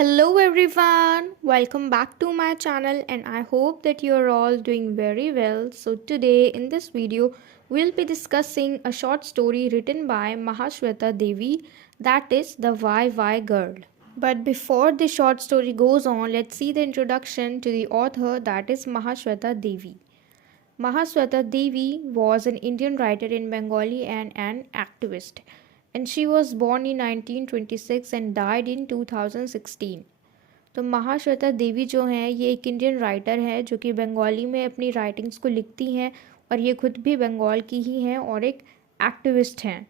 Hello everyone, welcome back to my channel and I hope that you are all doing very well. So today in this video we'll be discussing a short story written by Mahashweta Devi, that is The YY Girl. But before the short story goes on, let's see the introduction to the author, that is Mahashweta Devi. Mahasweta Devi was an Indian writer in Bengali and an activist, and she was born in 1926 and died in 2016. तो महाश्वेता देवी जो हैं ये एक Indian writer है जो कि बंगाली में अपनी राइटिंग्स को लिखती हैं और ये खुद भी बंगाल की ही हैं और एक एक्टिविस्ट हैं।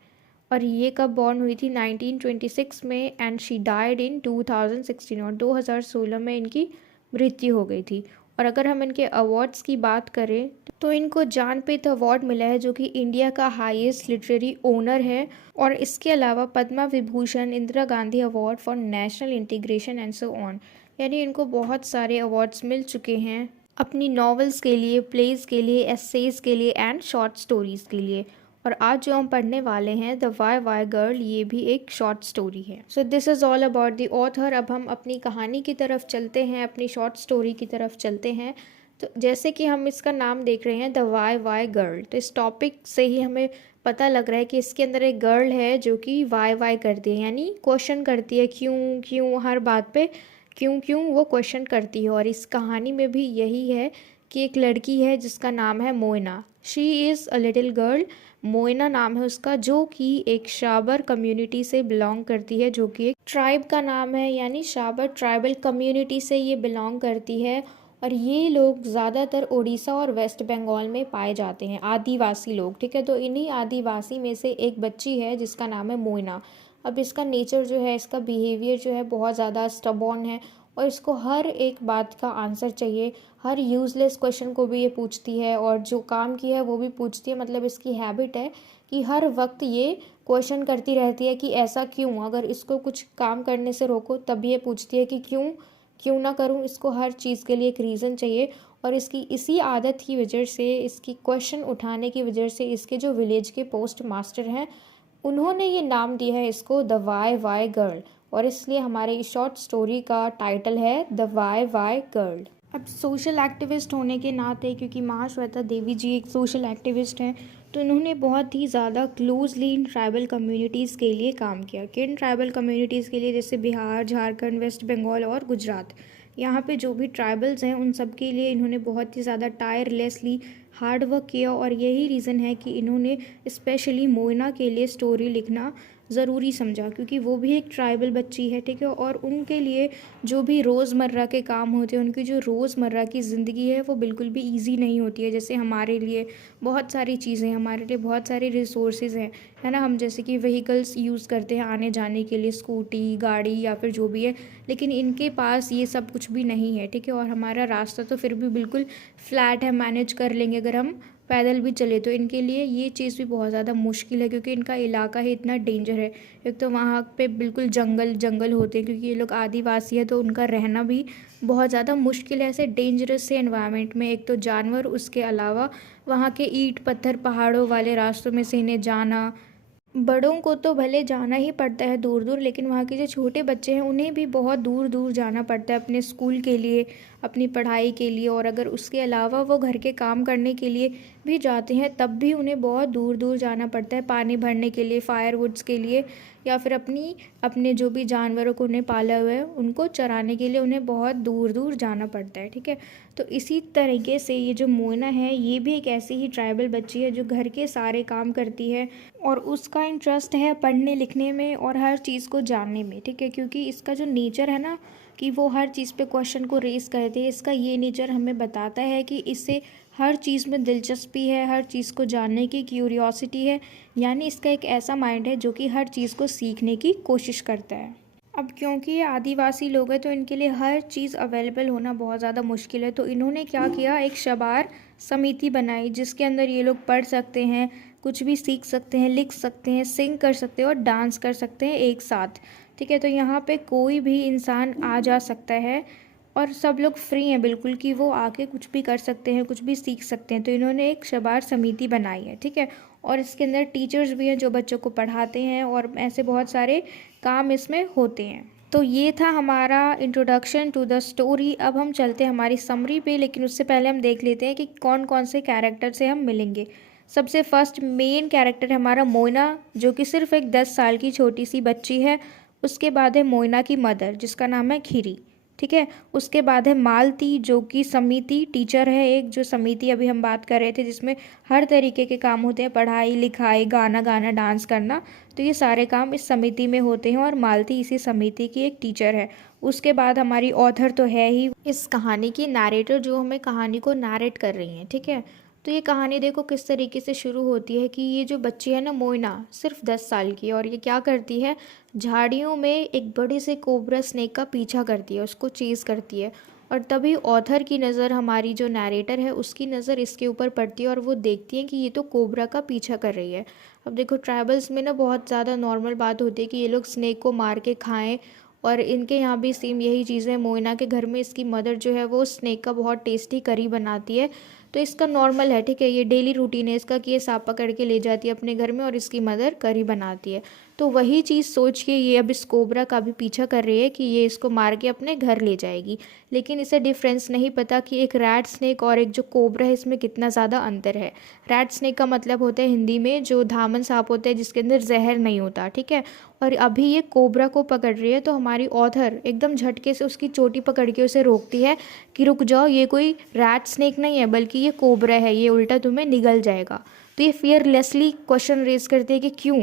और ये कब बॉर्न हुई थी 1926 में एंड शी डाइड इन 2016 और 2016 में इनकी मृत्यु हो गई थी। और अगर हम इनके अवार्ड्स की बात करें तो इनको ज्ञानपीठ अवार्ड मिला है जो कि इंडिया का हाईएस्ट लिटरेरी ओनर है। और इसके अलावा Padma Vibhushan, Indira Gandhi award for national integration and so on, यानी इनको बहुत सारे अवार्ड्स मिल चुके हैं अपनी नॉवेल्स के लिए, प्लेज के लिए, एसेज के लिए एंड शॉर्ट स्टोरीज़ के लिए। और आज जो हम पढ़ने वाले हैं द वाई वाई गर्ल, ये भी एक शॉर्ट स्टोरी है। So this is all about the author. अब हम अपनी कहानी की तरफ चलते हैं, अपनी शॉर्ट स्टोरी की तरफ चलते हैं। तो जैसे कि हम इसका नाम देख रहे हैं द वाई वाई गर्ल, तो इस टॉपिक से ही हमें पता लग रहा है कि इसके अंदर एक गर्ल है जो कि वाई वाई करती है, यानी क्वेश्चन करती है, क्यों क्यों, हर बात पे क्यों क्यों वो क्वेश्चन करती है। और इस कहानी में भी यही है कि एक लड़की है जिसका नाम है Moina. She is a little girl, Moina नाम है उसका, जो कि एक शाबर कम्युनिटी से बिलोंग करती है, जो कि एक ट्राइब का नाम है, यानी शाबर ट्राइबल कम्युनिटी से ये बिलोंग करती है। और ये लोग ज़्यादातर उड़ीसा और वेस्ट बंगाल में पाए जाते हैं, आदिवासी लोग। ठीक है, तो इन्हीं आदिवासी में से एक बच्ची है जिसका नाम है मोइना। अब इसका नेचर जो है, इसका बिहेवियर जो है बहुत ज़्यादा स्टबॉर्न है और इसको हर एक बात का आंसर चाहिए। हर यूज़लेस क्वेश्चन को भी ये पूछती है और जो काम की है वो भी पूछती है। मतलब इसकी हैबिट है कि हर वक्त ये क्वेश्चन करती रहती है कि ऐसा क्यों, अगर इसको कुछ काम करने से रोको तब ये पूछती है कि क्यों क्यों ना करूं। इसको हर चीज़ के लिए एक रीज़न चाहिए। और इसकी इसी आदत की वजह से, इसकी क्वेश्चन उठाने की वजह से, इसके जो विलेज के पोस्ट मास्टर हैं उन्होंने ये नाम दिया है इसको द वाई वाई गर्ल। और इसलिए हमारे इस शॉर्ट स्टोरी का टाइटल है द वाई वाई गर्ल। अब सोशल एक्टिविस्ट होने के नाते, क्योंकि महाश्वेता देवी जी एक सोशल एक्टिविस्ट हैं, तो इन्होंने बहुत ही ज़्यादा क्लोजली इन ट्राइबल कम्युनिटीज़ के लिए काम किया। किन ट्राइबल कम्युनिटीज़ के लिए? जैसे बिहार, झारखंड, वेस्ट बंगाल और गुजरात। यहाँ पे जो भी ट्राइबल्स हैं उन सब के लिए इन्होंने बहुत ही ज़्यादा टायरलेसली हार्ड वर्क किया। और यही रीज़न है कि इन्होंने स्पेशली मोइना के लिए स्टोरी लिखना ज़रूरी समझा, क्योंकि वो भी एक ट्राइबल बच्ची है। ठीक है, और उनके लिए जो भी रोज़मर्रा के काम होते हैं, उनकी जो रोज़मर्रा की ज़िंदगी है वो बिल्कुल भी इजी नहीं होती है। जैसे हमारे लिए बहुत सारी चीज़ें, हमारे लिए बहुत सारे रिसोर्सेज हैं, है ना। हम जैसे कि व्हीकल्स यूज़ करते हैं आने जाने के लिए, स्कूटी, गाड़ी या फिर जो भी है, लेकिन इनके पास ये सब कुछ भी नहीं है। ठीक है, और हमारा रास्ता तो फिर भी बिल्कुल फ्लैट है, मैनेज कर लेंगे अगर हम पैदल भी चले। तो इनके लिए ये चीज़ भी बहुत ज़्यादा मुश्किल है, क्योंकि इनका इलाका ही इतना डेंजर है। एक तो वहाँ पे बिल्कुल जंगल जंगल होते हैं, क्योंकि ये लोग आदिवासी है, तो उनका रहना भी बहुत ज़्यादा मुश्किल है ऐसे डेंजरस से एनवायरनमेंट में। एक तो जानवर, उसके अलावा वहाँ के ईंट पत्थर पहाड़ों वाले रास्तों में से इन्हें जाना। बड़ों को तो भले जाना ही पड़ता है दूर दूर, लेकिन वहाँ के जो छोटे बच्चे हैं उन्हें भी बहुत दूर दूर जाना पड़ता है अपने स्कूल के लिए, अपनी पढ़ाई के लिए। और अगर उसके अलावा वो घर के काम करने के लिए भी जाते हैं तब भी उन्हें बहुत दूर दूर जाना पड़ता है, पानी भरने के लिए, फायरवुड्स के लिए, या फिर अपने जो भी जानवरों को उन्हें पाला हुआ है उनको चराने के लिए उन्हें बहुत दूर दूर जाना पड़ता है। ठीक है, तो इसी तरीके से ये जो मोना है ये भी एक ऐसी ही ट्राइबल बच्ची है जो घर के सारे काम करती है और उसका इंटरेस्ट है पढ़ने लिखने में और हर चीज़ को जानने में। ठीक है, क्योंकि इसका जो नेचर है ना कि वो हर चीज़ पे क्वेश्चन को रेस करती है, इसका ये नेचर हमें बताता है कि इससे हर चीज़ में दिलचस्पी है, हर चीज़ को जानने की क्यूरियोसिटी है। यानी इसका एक ऐसा माइंड है जो कि हर चीज़ को सीखने की कोशिश करता है। अब क्योंकि ये आदिवासी लोग हैं तो इनके लिए हर चीज़ अवेलेबल होना बहुत ज़्यादा मुश्किल है। तो इन्होंने क्या किया, एक शबार समिति बनाई जिसके अंदर ये लोग पढ़ सकते हैं, कुछ भी सीख सकते हैं, लिख सकते हैं, सिंग कर सकते हैं और डांस कर सकते हैं एक साथ। ठीक है, तो यहाँ पे कोई भी इंसान आ जा सकता है और सब लोग फ्री हैं बिल्कुल कि वो आके कुछ भी कर सकते हैं, कुछ भी सीख सकते हैं। तो इन्होंने एक शबार समिति बनाई है। ठीक है, और इसके अंदर टीचर्स भी हैं जो बच्चों को पढ़ाते हैं और ऐसे बहुत सारे काम इसमें होते हैं। तो ये था हमारा इंट्रोडक्शन टू द स्टोरी। अब हम चलते हैं हमारी समरी पे, लेकिन उससे पहले हम देख लेते हैं कि कौन कौन से कैरेक्टर से हम मिलेंगे। सबसे फर्स्ट मेन कैरेक्टर है हमारा मोइना, जो कि सिर्फ एक 10 साल की छोटी सी बच्ची है। उसके बाद है मोइना की मदर, जिसका नाम है खीरी, ठीक है। उसके बाद है मालती, जो कि समिति टीचर है, एक जो समिति अभी हम बात कर रहे थे जिसमें हर तरीके के काम होते हैं, पढ़ाई लिखाई, गाना गाना, डांस करना, तो ये सारे काम इस समिति में होते हैं और मालती इसी समिति की एक टीचर है। उसके बाद हमारी ऑथर तो है ही इस कहानी की, नैरेटर जो हमें कहानी को नैरेट कर रही हैं, ठीक है। तो ये कहानी देखो किस तरीके से शुरू होती है कि ये जो बच्ची है ना मोइना, सिर्फ 10 साल की, और ये क्या करती है, झाड़ियों में एक बड़े से कोबरा स्नेक का पीछा करती है, उसको चेज़ करती है। और तभी ऑथर की नज़र, हमारी जो नैरेटर है उसकी नज़र इसके ऊपर पड़ती है और वो देखती है कि ये तो कोबरा का पीछा कर रही है। अब देखो ट्राइबल्स में ना बहुत ज़्यादा नॉर्मल बात होती है कि ये लोग स्नेक को मार के खाएं, और इनके यहाँ भी सेम यही चीज़ है। मोइना के घर में इसकी मदर जो है वो स्नेक का बहुत टेस्टी करी बनाती है, तो इसका नॉर्मल है, ठीक है, ये डेली रूटीन है इसका कि ये सांप पकड़ के ले जाती है अपने घर में और इसकी मदर करी बनाती है। तो वही चीज़ सोच के ये अब इस कोबरा का भी पीछा कर रही है कि ये इसको मार के अपने घर ले जाएगी। लेकिन इसे डिफरेंस नहीं पता कि एक रैट स्नेक और एक जो कोबरा है इसमें कितना ज़्यादा अंतर है। रैट स्नेक का मतलब होता है हिंदी में जो धामन सांप होता है जिसके अंदर जहर नहीं होता, ठीक है। और अभी ये कोबरा को पकड़ रही है, तो हमारी ऑथर एकदम झटके से उसकी चोटी पकड़ के उसे रोकती है कि रुक जाओ, ये कोई रैट स्नेक नहीं है बल्कि ये कोबरा है, ये उल्टा तुम्हें निगल जाएगा। तो ये फियरलेसली क्वेश्चन रेज करती है कि क्यों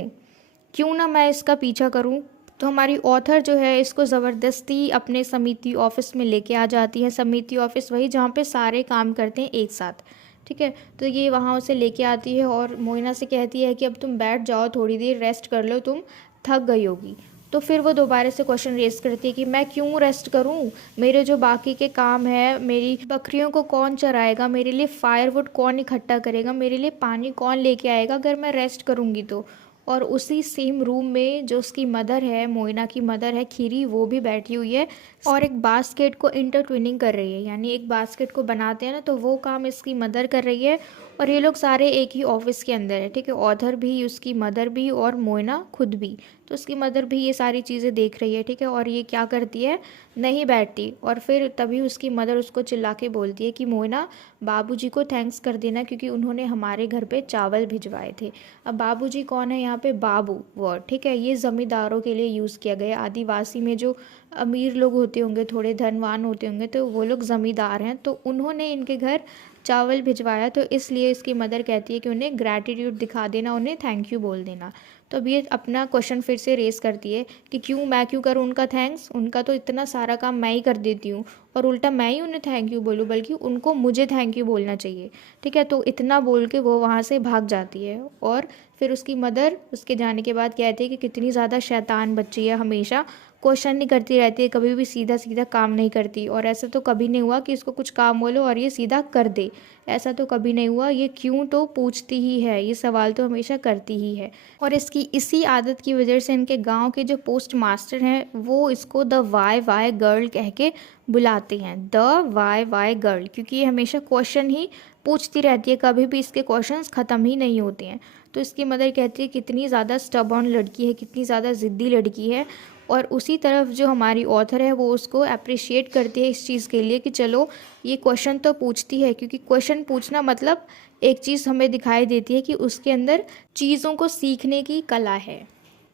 क्यों ना मैं इसका पीछा करूं। तो हमारी ऑथर जो है इसको ज़बरदस्ती अपने समिति ऑफिस में लेके आ जाती है। समिति ऑफिस वही जहाँ पे सारे काम करते हैं एक साथ, ठीक है। तो ये वहाँ उसे लेके आती है और मोइना से कहती है कि अब तुम बैठ जाओ, थोड़ी देर रेस्ट कर लो, तुम थक गई होगी। तो फिर वो दोबारा से क्वेश्चन रेज करती है कि मैं क्यों रेस्ट करूं, मेरे जो बाकी के काम है, मेरी बकरियों को कौन चराएगा, मेरे लिए फायरवुड कौन इकट्ठा करेगा, मेरे लिए पानी कौन लेके आएगा अगर मैं रेस्ट करूंगी तो। और उसी सेम रूम में जो उसकी मदर है, मोइना की मदर है खीरी, वो भी बैठी हुई है और एक बास्केट को इंटरट्विनिंग कर रही है, यानी एक बास्केट को बनाते हैं ना, तो वो काम इसकी मदर कर रही है। और ये लोग सारे एक ही ऑफिस के अंदर है, ठीक है, ऑथर भी, उसकी मदर भी और मोइना खुद भी। तो उसकी मदर भी ये सारी चीज़ें देख रही है, ठीक है। और ये क्या करती है, नहीं बैठती। और फिर तभी उसकी मदर उसको चिल्ला के बोलती है कि मोइना, बाबूजी को थैंक्स कर देना क्योंकि उन्होंने हमारे घर पे चावल भिजवाए थे। अब बाबूजी कौन है यहाँ पे, बाबू वर्ड, ठीक है, ये ज़मींदारों के लिए यूज़ किया गया। आदिवासी में जो अमीर लोग होते होंगे, थोड़े धनवान होते होंगे, तो वो लोग ज़मींदार हैं, तो उन्होंने इनके घर चावल भिजवाया, तो इसलिए इसकी मदर कहती है कि उन्हें ग्रैटिट्यूड दिखा देना, उन्हें थैंक यू बोल देना। तो अब ये अपना क्वेश्चन फिर से रेस करती है कि क्यों, मैं क्यों करूँ उनका थैंक्स, उनका तो इतना सारा काम मैं ही कर देती हूँ और उल्टा मैं ही उन्हें थैंक यू बोलूँ, बल्कि उनको मुझे थैंक यू बोलना चाहिए, ठीक है। तो इतना बोल के वो वहाँ से भाग जाती है। और फिर उसकी मदर उसके जाने के बाद कहती है कि कितनी ज़्यादा शैतान बच्ची है, हमेशा क्वेश्चन नहीं करती रहती है, कभी भी सीधा सीधा काम नहीं करती। और ऐसा तो कभी नहीं हुआ कि इसको कुछ काम बोलो और ये सीधा कर दे, ऐसा तो कभी नहीं हुआ। ये क्यों तो पूछती ही है, ये सवाल तो हमेशा करती ही है। और इसकी इसी आदत की वजह से इनके गांव के जो पोस्ट मास्टर हैं वो इसको द वाई वाई गर्ल कह के बुलाते हैं, द वाई वाई गर्ल, क्योंकि ये हमेशा क्वेश्चन ही पूछती रहती है, कभी भी इसके क्वेश्चंस ख़त्म ही नहीं होते हैं। तो इसकी मदर कहती है कितनी ज़्यादा स्टबॉर्न लड़की है, कितनी ज़्यादा ज़िद्दी लड़की है। और उसी तरफ जो हमारी ऑथर है वो उसको अप्रिशिएट करती है इस चीज़ के लिए कि चलो ये क्वेश्चन तो पूछती है, क्योंकि क्वेश्चन पूछना मतलब एक चीज़ हमें दिखाई देती है कि उसके अंदर चीज़ों को सीखने की कला है।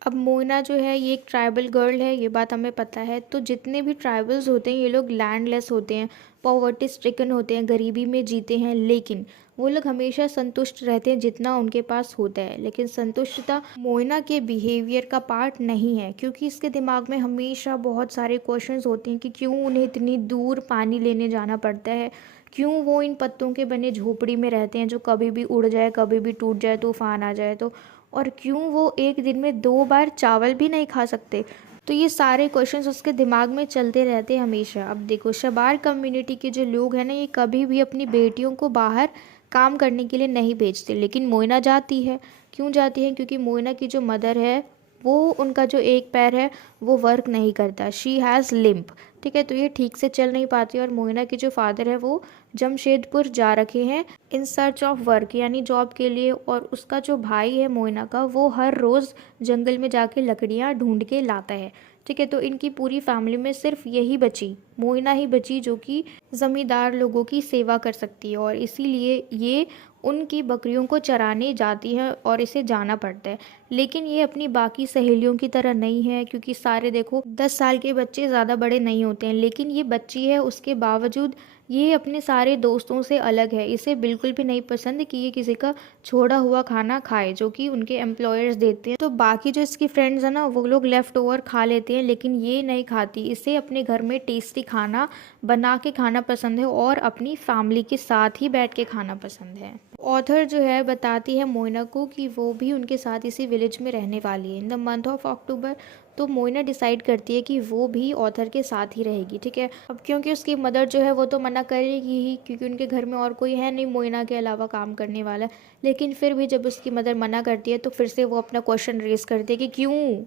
अब मोइना जो है ये एक ट्राइबल गर्ल है, ये बात हमें पता है। तो जितने भी ट्राइबल्स होते हैं ये लोग लैंडलेस होते हैं, पॉवर्टी स्ट्रिकन होते हैं, गरीबी में जीते हैं, लेकिन वो लोग हमेशा संतुष्ट रहते हैं जितना उनके पास होता है। लेकिन संतुष्टता मोइना के बिहेवियर का पार्ट नहीं है, क्योंकि इसके दिमाग में हमेशा बहुत सारे क्वेश्चंस होते हैं कि क्यों उन्हें इतनी दूर पानी लेने जाना पड़ता है, क्यों वो इन पत्तों के बने झोपड़ी में रहते हैं जो कभी भी उड़ जाए, कभी भी टूट जाए, तूफान आ जाए तो, और क्यों वो एक दिन में 2 बार चावल भी नहीं खा सकते। तो ये सारे क्वेश्चंस उसके दिमाग में चलते रहते हैं हमेशा। अब देखो शबार कम्युनिटी के जो लोग हैं ना, ये कभी भी अपनी बेटियों को बाहर काम करने के लिए नहीं भेजते, लेकिन मोइना जाती है। क्यों जाती है, क्योंकि मोइना की जो मदर है वो, उनका जो एक पैर है वो वर्क नहीं करता, शी हैज़ लिम्प, ठीक है, तो ये ठीक से चल नहीं पाती। और मोइना के जो फादर है वो जमशेदपुर जा रखे हैं इन सर्च ऑफ वर्क, यानी जॉब के लिए। और उसका जो भाई है मोइना का, वो हर रोज़ जंगल में जाके लकड़ियाँ ढूंढ के लाता है, ठीक है। तो इनकी पूरी फैमिली में सिर्फ यही बची, मोइना ही बची, जो कि ज़मींदार लोगों की सेवा कर सकती है, और इसीलिए ये उनकी बकरियों को चराने जाती है और इसे जाना पड़ता है। लेकिन ये अपनी बाकी सहेलियों की तरह नहीं है, क्योंकि सारे देखो 10 साल के बच्चे ज़्यादा बड़े नहीं होते हैं, लेकिन ये बच्ची है, उसके बावजूद ये अपने सारे दोस्तों से अलग है। इसे बिल्कुल भी नहीं पसंद कि ये किसी का छोड़ा हुआ खाना खाए जो कि उनके एम्प्लॉयर्स देते हैं। तो बाकी जो इसकी फ्रेंड्स हैं ना, वो लोग लेफ़्ट ओवर खा लेते हैं, लेकिन ये नहीं खाती। इसे अपने घर में टेस्टी खाना बना के खाना पसंद है और अपनी फैमिली के साथ ही बैठ के खाना पसंद है। ऑथर जो है बताती है मोइना को कि वो भी उनके साथ इसी विलेज में रहने वाली है in the month of October. तो मोइना डिसाइड करती है कि वो भी ऑथर के साथ ही रहेगी, ठीक है। अब क्योंकि उसकी मदर जो है वो तो मना करेगी ही, क्योंकि उनके घर में और कोई है नहीं मोइना के अलावा काम करने वाला। लेकिन फिर भी जब उसकी मदर मना करती है तो फिर से वो अपना क्वेश्चन रेज करती है कि क्यों।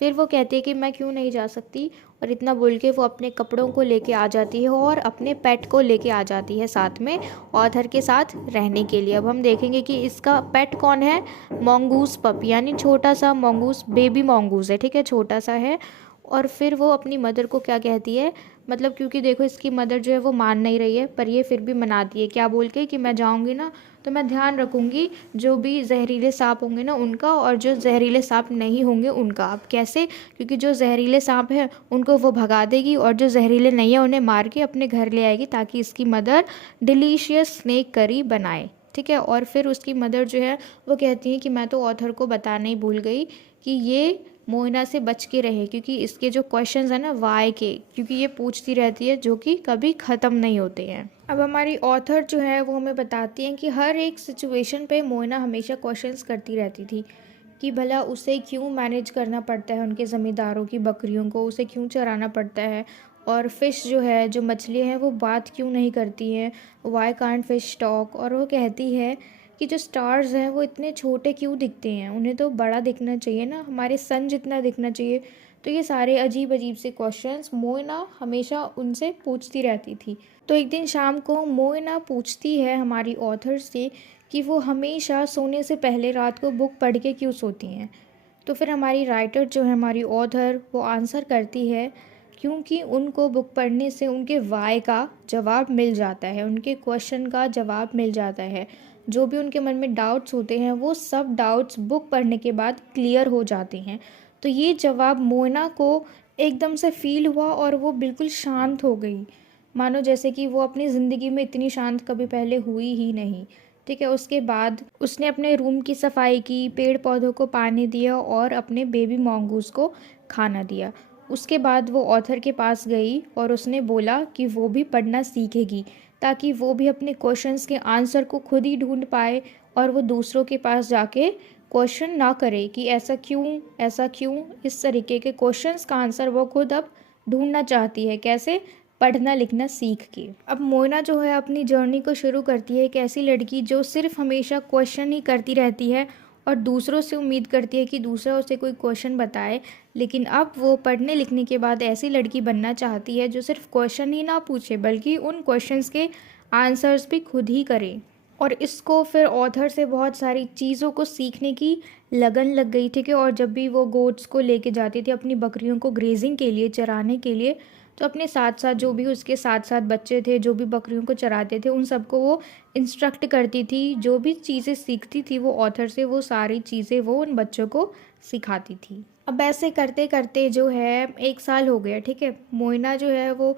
फिर वो कहती है कि मैं क्यों नहीं जा सकती, और इतना बोल के वो अपने कपड़ों को लेके आ जाती है और अपने पेट को लेके आ जाती है साथ में ऑथर के साथ रहने के लिए। अब हम देखेंगे कि इसका पेट कौन है, मोंगूस पप, यानी छोटा सा मोंगूस, बेबी मोंगूस है, ठीक है, छोटा सा है। और फिर वो अपनी मदर को क्या कहती है, मतलब क्योंकि देखो इसकी मदर जो है वो मान नहीं रही है, पर ये फिर भी मनाती है, क्या बोल के कि मैं जाऊंगी ना तो मैं ध्यान रखूंगी जो भी जहरीले सांप होंगे ना उनका, और जो जहरीले सांप नहीं होंगे उनका। अब कैसे, क्योंकि जो जहरीले सांप है उनको वो भगा देगी और जो जहरीले नहीं है उन्हें मार के अपने घर ले आएगी, ताकि इसकी मदर डिलीशियस स्नेक करी बनाए, ठीक है। और फिर उसकी मदर जो है वो कहती है कि मैं तो ऑथर को बताना ही भूल गई कि ये मोइना से बच के रहे, क्योंकि इसके जो क्वेश्चंस हैं ना वाई के, क्योंकि ये पूछती रहती है जो कि कभी ख़त्म नहीं होते हैं। अब हमारी ऑथर जो है वो हमें बताती हैं कि हर एक सिचुएशन पे मोइना हमेशा क्वेश्चंस करती रहती थी कि भला उसे क्यों मैनेज करना पड़ता है उनके ज़मींदारों की बकरियों को, उसे क्यों चराना पड़ता है, और फ़िश जो है, जो मछलियाँ हैं वो बात क्यों नहीं करती हैं, वाई कांट फिश टॉक। और वो कहती है कि जो स्टार्स हैं वो इतने छोटे क्यों दिखते हैं, उन्हें तो बड़ा दिखना चाहिए ना, हमारे सन जितना दिखना चाहिए। तो ये सारे अजीब अजीब से क्वेश्चंस मोइना हमेशा उनसे पूछती रहती थी। तो एक दिन शाम को मोइना पूछती है हमारी ऑथर से कि वो हमेशा सोने से पहले रात को बुक पढ़ के क्यों सोती हैं। तो फिर हमारी राइटर जो है, हमारी ऑथर, वो आंसर करती है क्योंकि उनको बुक पढ़ने से उनके वाई का जवाब मिल जाता है, उनके क्वेश्चन का जवाब मिल जाता है। जो भी उनके मन में डाउट्स होते हैं वो सब डाउट्स बुक पढ़ने के बाद क्लियर हो जाते हैं। तो ये जवाब मोना को एकदम से फील हुआ और वो बिल्कुल शांत हो गई, मानो जैसे कि वो अपनी ज़िंदगी में इतनी शांत कभी पहले हुई ही नहीं, ठीक है। उसके बाद उसने अपने रूम की सफाई की, पेड़ पौधों को पानी दिया और अपने बेबी मॉन्गूस को खाना दिया। उसके बाद वो ऑथर के पास गई और उसने बोला कि वो भी पढ़ना सीखेगी, ताकि वो भी अपने क्वेश्चंस के आंसर को खुद ही ढूंढ पाए और वो दूसरों के पास जाके क्वेश्चन ना करे कि ऐसा क्यों, ऐसा क्यों। इस तरीके के क्वेश्चंस का आंसर वो खुद अब ढूंढना चाहती है, कैसे, पढ़ना लिखना सीख के। अब मोना जो है अपनी जर्नी को शुरू करती है, एक ऐसी लड़की जो सिर्फ हमेशा क्वेश्चन ही करती रहती है और दूसरों से उम्मीद करती है कि दूसरा उसे कोई क्वेश्चन बताए। लेकिन अब वो पढ़ने लिखने के बाद ऐसी लड़की बनना चाहती है जो सिर्फ क्वेश्चन ही ना पूछे, बल्कि उन क्वेश्चंस के आंसर्स भी खुद ही करे। और इसको फिर ऑथर से बहुत सारी चीज़ों को सीखने की लगन लग गई, ठीक है। और जब भी वो गोट्स को लेके जाती थी अपनी बकरियों को ग्रेजिंग के लिए, चराने के लिए, तो अपने साथ साथ जो भी उसके साथ साथ बच्चे थे जो भी बकरियों को चराते थे उन सबको वो इंस्ट्रक्ट करती थी। जो भी चीज़ें सीखती थी वो ऑथर से, वो सारी चीज़ें वो उन बच्चों को सिखाती थी। अब ऐसे करते करते जो है 1 साल हो गया, ठीक है। मोइना जो है वो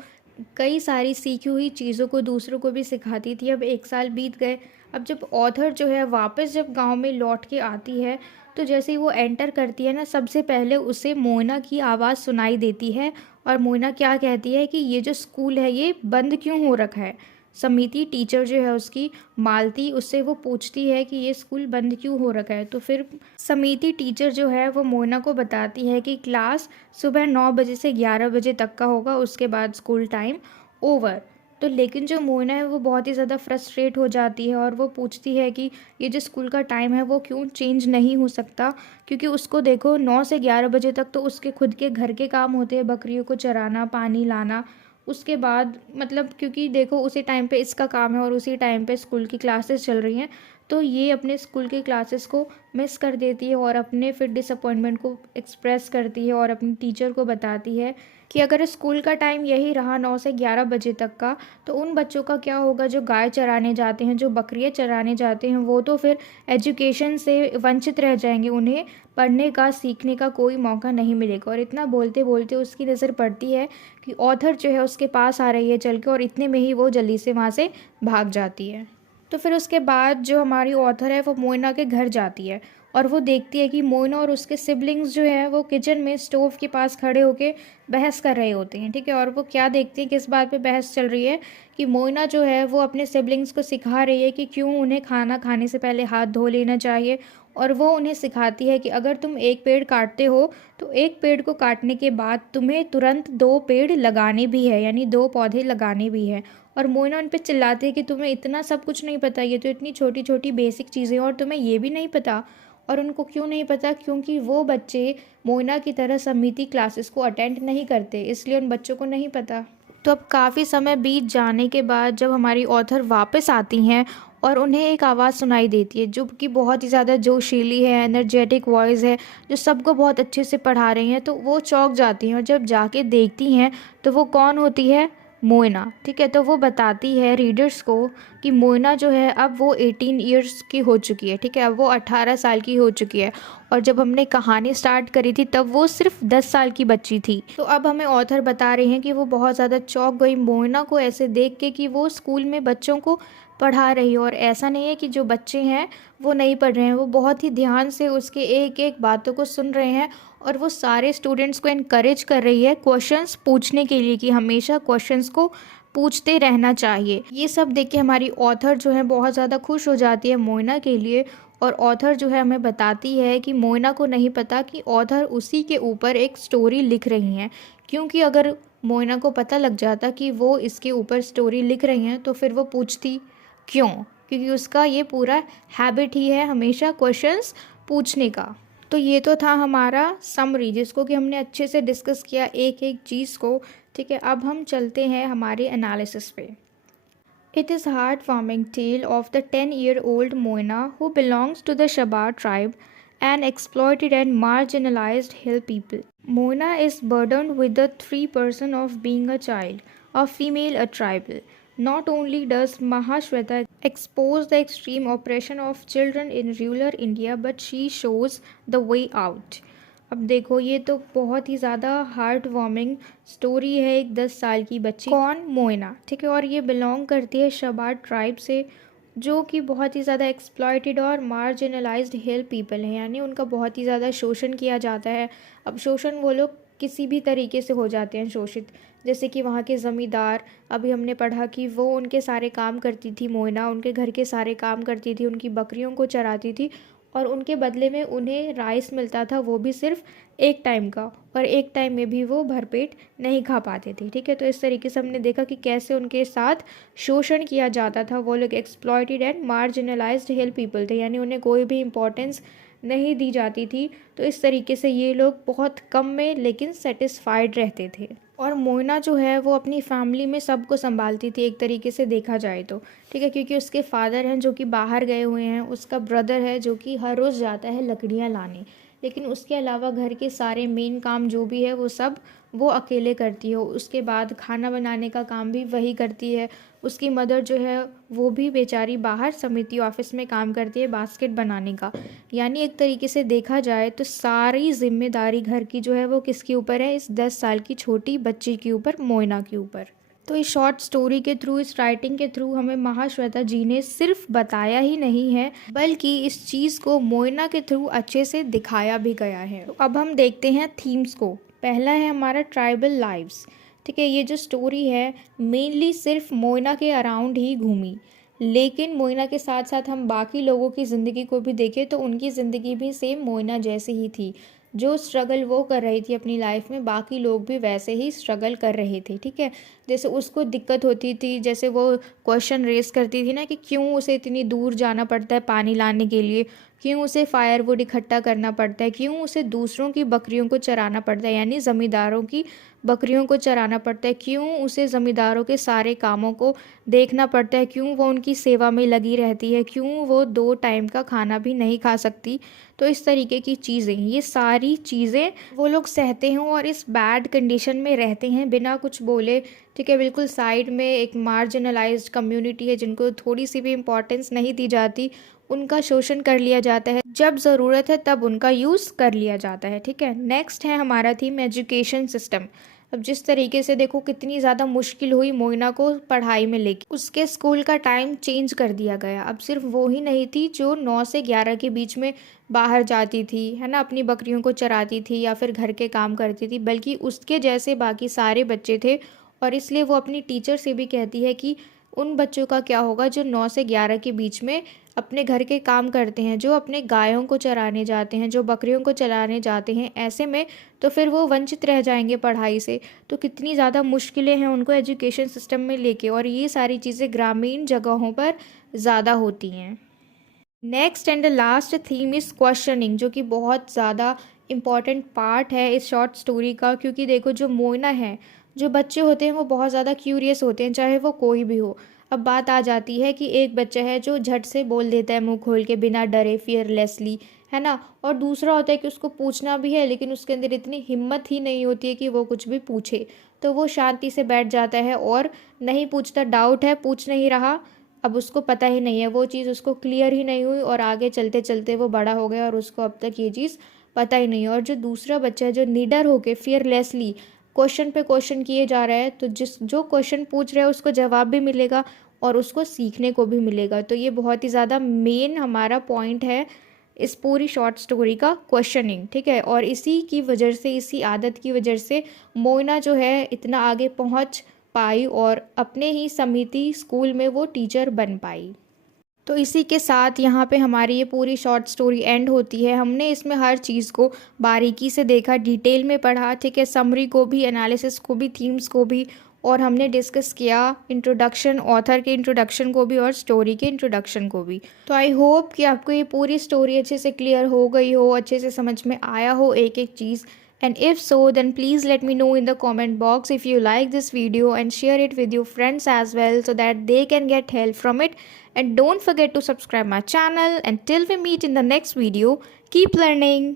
कई सारी सीखी हुई चीज़ों को दूसरों को भी सिखाती थी। अब 1 साल बीत गए। अब जब ऑथर जो है वापस जब गांव में लौट के आती है, तो जैसे ही वो एंटर करती है ना, सबसे पहले उसे मोना की आवाज़ सुनाई देती है। और मोना क्या कहती है कि ये जो स्कूल है ये बंद क्यों हो रखा है। समिति टीचर जो है उसकी, मालती, उससे वो पूछती है कि ये स्कूल बंद क्यों हो रखा है। तो फिर समिति टीचर जो है वो मोना को बताती है कि क्लास सुबह 9 बजे से 11 बजे तक का होगा, उसके बाद स्कूल टाइम ओवर। तो लेकिन जो मोना है वो बहुत ही ज़्यादा फ्रस्ट्रेट हो जाती है और वो पूछती है कि ये जो स्कूल का टाइम है वो क्यों चेंज नहीं हो सकता, क्योंकि उसको देखो 9 से 11 बजे तक तो उसके खुद के घर के काम होते हैं, बकरियों को चराना, पानी लाना। उसके बाद मतलब क्योंकि देखो उसी टाइम पे इसका काम है और उसी टाइम पे स्कूल की क्लासेस चल रही हैं, तो ये अपने स्कूल के क्लासेस को मिस कर देती है और अपने फिर डिसअपॉइंटमेंट को एक्सप्रेस करती है और अपनी टीचर को बताती है कि अगर स्कूल का टाइम यही रहा 9 से 11 बजे तक का, तो उन बच्चों का क्या होगा जो गाय चराने जाते हैं, जो बकरियां चराने जाते हैं, वो तो फिर एजुकेशन से वंचित रह जाएंगे, उन्हें पढ़ने का सीखने का कोई मौका नहीं मिलेगा। और इतना बोलते बोलते उसकी नज़र पड़ती है कि ऑथर जो है उसके पास आ रही है चल के, और इतने में ही वो जल्दी से वहाँ से भाग जाती है। तो फिर उसके बाद जो हमारी ऑथर है वो मोइना के घर जाती है और वो देखती है कि मोइना और उसके सिबलिंग्स जो है वो किचन में स्टोव के पास खड़े होके बहस कर रहे होते हैं, ठीक है। और वो क्या देखती है, किस बात पे बहस चल रही है, कि मोइना जो है वो अपने सिबलिंग्स को सिखा रही है कि क्यों उन्हें खाना खाने से पहले हाथ धो लेना चाहिए। और वो उन्हें सिखाती है कि अगर तुम एक पेड़ काटते हो तो एक पेड़ को काटने के बाद तुम्हें तुरंत 2 पेड़ लगाने भी है, यानी 2 पौधे लगाने भी है। और मोइना उन पे चिल्लाते हैं कि तुम्हें इतना सब कुछ नहीं पता, ये तो इतनी छोटी छोटी बेसिक चीज़ें और तुम्हें ये भी नहीं पता। और उनको क्यों नहीं पता, क्योंकि वो बच्चे मोइना की तरह समिति क्लासेस को अटेंड नहीं करते, इसलिए उन बच्चों को नहीं पता। तो अब काफ़ी समय बीत जाने के बाद जब हमारी ऑथर वापस आती हैं और उन्हें एक आवाज़ सुनाई देती है जो कि बहुत ही ज़्यादा जोशीली है, एनर्जेटिक वॉइस है, जो सबको बहुत अच्छे से पढ़ा रही हैं, तो वो चौंक जाती हैं। और जब जाके देखती हैं तो वो कौन होती है, मोइना, ठीक है। तो वो बताती है रीडर्स को कि मोइना जो है अब वो 18 ईयर्स की हो चुकी है, ठीक है, अब वो 18 साल की हो चुकी है। और जब हमने कहानी स्टार्ट करी थी तब वो सिर्फ 10 साल की बच्ची थी। तो अब हमें ऑथर बता रहे हैं कि वो बहुत ज़्यादा चौंक गई मोइना को ऐसे देख के कि वो स्कूल में बच्चों को पढ़ा रही है। और ऐसा नहीं है कि जो बच्चे हैं वो नहीं पढ़ रहे हैं, वो बहुत ही ध्यान से उसके एक एक बातों को सुन रहे हैं। और वो सारे स्टूडेंट्स को इनकरेज कर रही है क्वेश्चंस पूछने के लिए, कि हमेशा क्वेश्चंस को पूछते रहना चाहिए। ये सब देख के हमारी ऑथर जो है बहुत ज़्यादा खुश हो जाती है मोइना के लिए। और ऑथर जो है हमें बताती है कि मोइना को नहीं पता कि ऑथर उसी के ऊपर एक स्टोरी लिख रही हैं, क्योंकि अगर मोइना को पता लग जाता कि वो इसके ऊपर स्टोरी लिख रही हैं तो फिर वो पूछती क्यों, क्योंकि उसका ये पूरा हैबिट ही है हमेशा क्वेश्चंस पूछने का। तो ये तो था हमारा समरी, जिसको कि हमने अच्छे से डिस्कस किया एक एक चीज़ को, ठीक है। अब हम चलते हैं हमारे एनालिसिस पे। It is a heartwarming tale of the 10-year-old Moina who belongs to the Shabar tribe, an exploited and marginalized hill people. Moina is burdened with the three person of being a child, a female, a tribal. Not only does Mahashweta expose the extreme oppression of children in rural India, but she shows the way out. अब देखो, ये तो बहुत ही ज़्यादा heart warming story है एक 10 साल की बच्ची, कौन, मोइना, ठीक है। और ये बिलोंग करती है शबार ट्राइब से, जो कि बहुत ही ज़्यादा एक्सप्लॉयटेड और मार्जिनलाइज्ड हिल पीपल है, यानी उनका बहुत ही ज़्यादा शोषण किया जाता है। अब शोषण वो लोग किसी भी तरीके से हो जाते हैं शोषित, जैसे कि वहाँ के ज़मींदार, अभी हमने पढ़ा कि वो उनके सारे काम करती थी, मोइना उनके घर के सारे काम करती थी, उनकी बकरियों को चराती थी, और उनके बदले में उन्हें राइस मिलता था, वो भी सिर्फ एक टाइम का, और एक टाइम में भी वो भरपेट नहीं खा पाते थे, ठीक है। तो इस तरीके से हमने देखा कि कैसे उनके साथ शोषण किया जाता था। वो लोग exploited and marginalised hill people थे, यानी उन्हें कोई भी इम्पोर्टेंस नहीं दी जाती थी। तो इस तरीके से ये लोग बहुत कम में लेकिन सेटिस्फाइड रहते थे। और मोइना जो है वो अपनी फैमिली में सबको संभालती थी एक तरीके से देखा जाए तो, ठीक है, क्योंकि उसके फादर हैं जो कि बाहर गए हुए हैं, उसका ब्रदर है जो कि हर रोज़ जाता है लकड़ियाँ लाने, लेकिन उसके अलावा घर के सारे मेन काम जो भी है वो सब वो अकेले करती है। उसके बाद खाना बनाने का काम भी वही करती है। उसकी मदर जो है वो भी बेचारी बाहर समिति ऑफिस में काम करती है बास्केट बनाने का। यानी एक तरीके से देखा जाए तो सारी जिम्मेदारी घर की जो है वो किसके ऊपर है, इस 10 साल की छोटी बच्ची के ऊपर, मोइना के ऊपर। तो इस शॉर्ट स्टोरी के थ्रू, इस राइटिंग के थ्रू हमें महाश्वेता जी ने सिर्फ बताया ही नहीं है, बल्कि इस चीज़ को मोइना के थ्रू अच्छे से दिखाया भी गया है। तो अब हम देखते हैं थीम्स को। पहला है हमारा ट्राइबल लाइव्स, ठीक है। ये जो स्टोरी है मेनली सिर्फ मोइना के अराउंड ही घूमी, लेकिन मोइना के साथ साथ हम बाकी लोगों की ज़िंदगी को भी देखें तो उनकी ज़िंदगी भी सेम मोइना जैसी ही थी। जो स्ट्रगल वो कर रही थी अपनी लाइफ में, बाकी लोग भी वैसे ही स्ट्रगल कर रहे थे, ठीक है। जैसे उसको दिक्कत होती थी, जैसे वो क्वेश्चन रेस करती थी ना कि क्यों उसे इतनी दूर जाना पड़ता है पानी लाने के लिए, क्यों उसे फायरवुड इकट्ठा करना पड़ता है, क्यों उसे दूसरों की बकरियों को चराना पड़ता है, यानी ज़मींदारों की बकरियों को चराना पड़ता है, क्यों उसे ज़मींदारों के सारे कामों को देखना पड़ता है, क्यों वो उनकी सेवा में लगी रहती है, क्यों वो 2 टाइम का खाना भी नहीं खा सकती। तो इस तरीके की चीज़ें, ये सारी चीज़ें वो लोग सहते हैं और इस बैड कंडीशन में रहते हैं बिना कुछ बोले। ठीक है, बिल्कुल साइड में एक मार्जिनलाइज्ड कम्युनिटी है जिनको थोड़ी सी भी इम्पोर्टेंस नहीं दी जाती, उनका शोषण कर लिया जाता है, जब ज़रूरत है तब उनका यूज़ कर लिया जाता है। ठीक है, नेक्स्ट है हमारा थीम एजुकेशन सिस्टम। अब जिस तरीके से देखो कितनी ज़्यादा मुश्किल हुई मोइना को पढ़ाई में लेके, उसके स्कूल का टाइम चेंज कर दिया गया। अब सिर्फ वो ही नहीं थी जो 9 से 11 के बीच में बाहर जाती थी, है ना, अपनी बकरियों को चराती थी या फिर घर के काम करती थी, बल्कि उसके जैसे बाकी सारे बच्चे थे। और इसलिए वो अपनी टीचर से भी कहती है कि उन बच्चों का क्या होगा जो 9 से 11 के बीच में अपने घर के काम करते हैं, जो अपने गायों को चराने जाते हैं, जो बकरियों को चराने जाते हैं, ऐसे में तो फिर वो वंचित रह जाएंगे पढ़ाई से। तो कितनी ज़्यादा मुश्किलें हैं उनको एजुकेशन सिस्टम में लेके, और ये सारी चीज़ें ग्रामीण जगहों पर ज़्यादा होती हैं। Next and the last theme is questioning, जो कि बहुत ज़्यादा इम्पॉर्टेंट पार्ट है इस शॉर्ट स्टोरी का। क्योंकि देखो जो मोइना है, जो बच्चे होते हैं वो बहुत ज़्यादा क्यूरियस होते हैं, चाहे वो कोई भी हो। अब बात आ जाती है कि एक बच्चा है जो झट से बोल देता है मुंह खोल के बिना डरे, फियरलेसली, है ना, और दूसरा होता है कि उसको पूछना भी है लेकिन उसके अंदर इतनी हिम्मत ही नहीं होती है कि वो कुछ भी पूछे। तो वो शांति से बैठ जाता है और नहीं पूछता, डाउट है, पूछ नहीं रहा। अब उसको पता ही नहीं है, वो चीज़ उसको क्लियर ही नहीं हुई और आगे चलते चलते वो बड़ा हो गया और उसको अब तक ये चीज़ पता ही नहीं है। और जो दूसरा बच्चा है जो निडर होके फियरलेसली क्वेश्चन पे क्वेश्चन किए जा रहा है, तो जो क्वेश्चन पूछ रहा है उसको जवाब भी मिलेगा और उसको सीखने को भी मिलेगा। तो ये बहुत ही ज़्यादा मेन हमारा पॉइंट है इस पूरी शॉर्ट स्टोरी का, क्वेश्चनिंग। ठीक है, और इसी की वजह से, इसी आदत की वजह से मोइना जो है इतना आगे पहुंच पाई और अपने ही समिति स्कूल में वो टीचर बन पाई। तो इसी के साथ यहाँ पे हमारी ये पूरी शॉर्ट स्टोरी एंड होती है। हमने इसमें हर चीज़ को बारीकी से देखा, डिटेल में पढ़ा, ठीक है, समरी को भी, एनालिसिस को भी, थीम्स को भी, और हमने डिस्कस किया इंट्रोडक्शन, ऑथर के इंट्रोडक्शन को भी और स्टोरी के इंट्रोडक्शन को भी। तो आई होप कि आपको ये पूरी स्टोरी अच्छे से क्लियर हो गई हो, अच्छे से समझ में आया हो एक एक चीज़। And if so, then please let me know in the comment box if you like this video, and share it with your friends as well so that they can get help from it. And don't forget to subscribe my channel. Until we meet in the next video, keep learning.